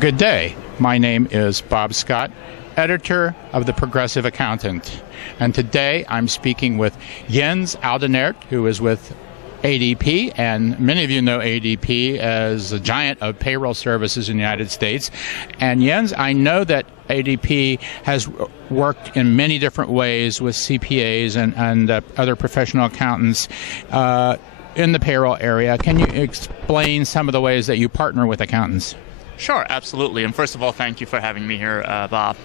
Good day. My name is Bob Scott, editor of The Progressive Accountant. And today I'm speaking with Jens Oudenaert, who is with ADP, and many of you know ADP as a giant of payroll services in the United States. And Jens, I know that ADP has worked in many different ways with CPAs and other professional accountants in the payroll area. Can you explain some of the ways that you partner with accountants? Sure, absolutely. And first of all, thank you for having me here, Bob.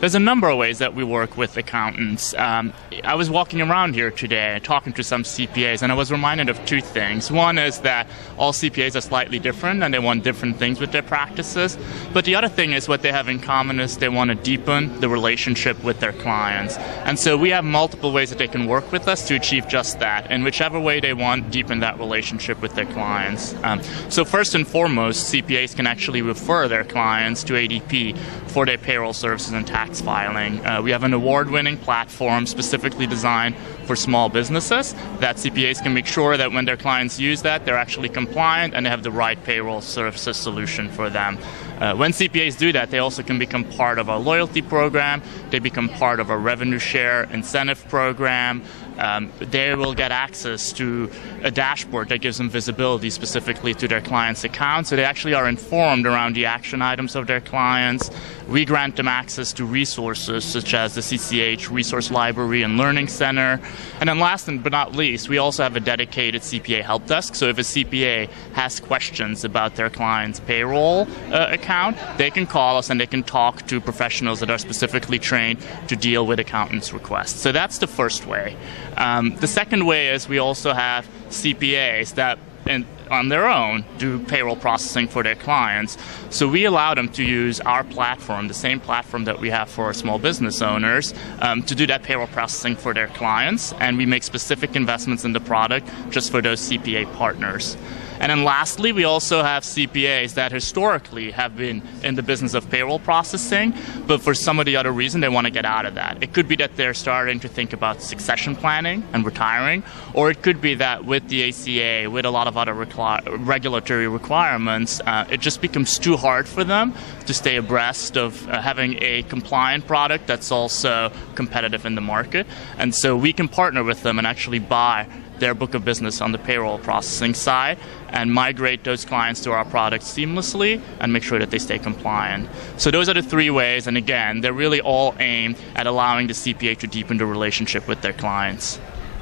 There's a number of ways that we work with accountants. I was walking around here today talking to some CPAs, and I was reminded of two things. One is that all CPAs are slightly different, and they want different things with their practices. But the other thing is what they have in common is they want to deepen the relationship with their clients. And so we have multiple ways that they can work with us to achieve just that. In whichever way they want, deepen that relationship with their clients. So first and foremost, CPAs can actually refer their clients to ADP for their payroll services and tax filing. We have an award-winning platform specifically designed for small businesses that CPAs can make sure that when their clients use that, they're actually compliant and they have the right payroll services solution for them. When CPAs do that, they also can become part of our loyalty program. They become part of our revenue share incentive program. They will get access to a dashboard that gives them visibility specifically to their clients' accounts. So they actually are informed around the action items of their clients. We grant them access to resources such as the CCH Resource Library and Learning Center. And then last but not least, we also have a dedicated CPA help desk. So if a CPA has questions about their client's payroll account, they can call us and they can talk to professionals that are specifically trained to deal with accountants' requests. So that's the first way. The second way is we also have CPAs that on their own do payroll processing for their clients. So we allow them to use our platform, the same platform that we have for our small business owners, to do that payroll processing for their clients. And we make specific investments in the product just for those CPA partners. And then lastly, we also have CPAs that historically have been in the business of payroll processing, but for some of the other reason, they want to get out of that. It could be that they're starting to think about succession planning and retiring, or it could be that with the ACA, with a lot of other regulatory requirements, it just becomes too hard for them to stay abreast of having a compliant product that's also competitive in the market. And so we can partner with them and actually buy their book of business on the payroll processing side and migrate those clients to our product seamlessly and make sure that they stay compliant. So those are the three ways, and again, they're really all aimed at allowing the CPA to deepen the relationship with their clients.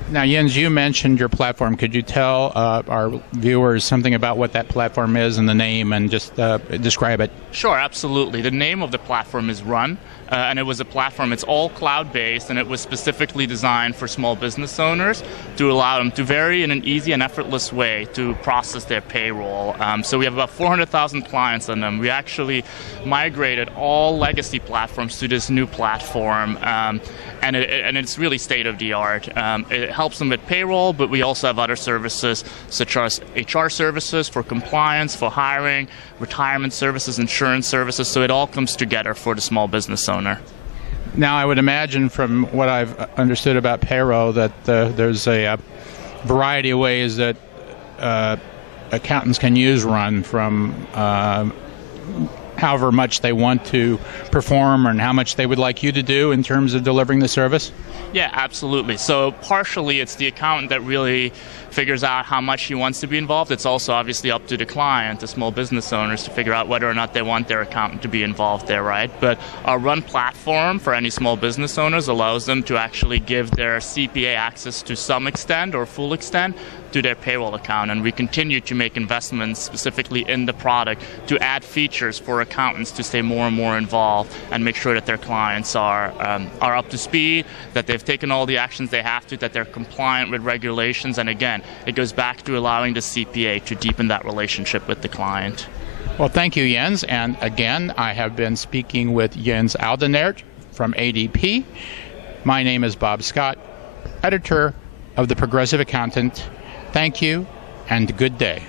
Now, Jens, you mentioned your platform. Could you tell our viewers something about what that platform is and the name, and just describe it? Sure, absolutely. The name of the platform is Run, and it was a platform, it's all cloud-based, and it was specifically designed for small business owners to allow them to very in an easy and effortless way to process their payroll. So we have about 400,000 clients on them. We actually migrated all legacy platforms to this new platform, and it's really state-of-the-art. It helps them with payroll, but we also have other services such as HR services for compliance, for hiring, retirement services, insurance services, so it all comes together for the small business owner. Now, I would imagine from what I've understood about payroll that there's a variety of ways that accountants can use Run, from however much they want to perform and how much they would like you to do in terms of delivering the service? Yeah, absolutely. So partially it's the accountant that really figures out how much he wants to be involved. It's also obviously up to the client, the small business owners, to figure out whether or not they want their accountant to be involved there, right? But our Run platform for any small business owners allows them to actually give their CPA access to some extent or full extent to their payroll account. And we continue to make investments specifically in the product to add features for accountants to stay more and more involved and make sure that their clients are up to speed, that they've taken all the actions they have to, that they're compliant with regulations. And again, it goes back to allowing the CPA to deepen that relationship with the client. Well, thank you, Jens. And again, I have been speaking with Jens Oudenaert from ADP. My name is Bob Scott, editor of The Progressive Accountant. Thank you, and good day.